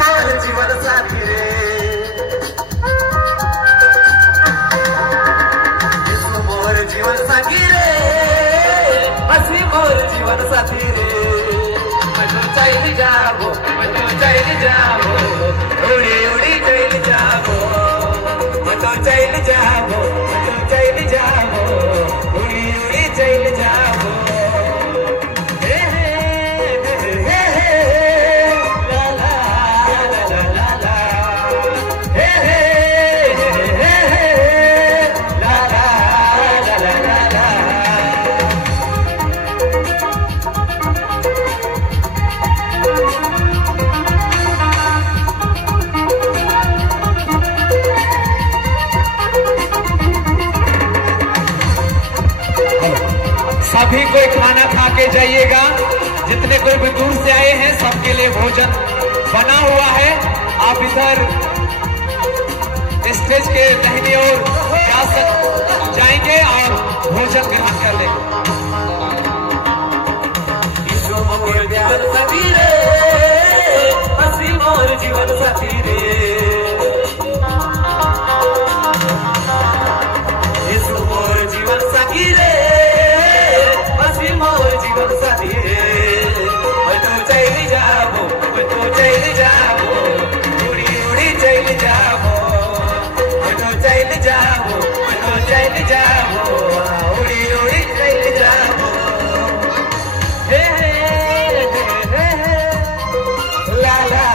मोर जीवन साथी रे यीशु मोर जीवन साथी रे हसी मोर जीवन साथी रे मैं चली जाबो उड़ी उड़ी चली जाबो मैं चली जाबो उड़ी उड़ी चली जाबो सभी कोई खाना खा के जाइएगा। जितने कोई भी दूर से आए हैं सबके लिए भोजन बना हुआ है। आप इधर स्टेज के दाहिनी ओर जाएंगे और भोजन ग्रहण कर लेंगे। यीशु मोर जीवन साथी रे हसी मोर जीवन साथी रे यीशु मोर जीवन साथी रे हसी मोर जीवन साथी रे मैं चली जाबो उड़ी उड़ी चली जाबो मैं चली जाबो उड़ी उड़ी चली जाबो हे ला ला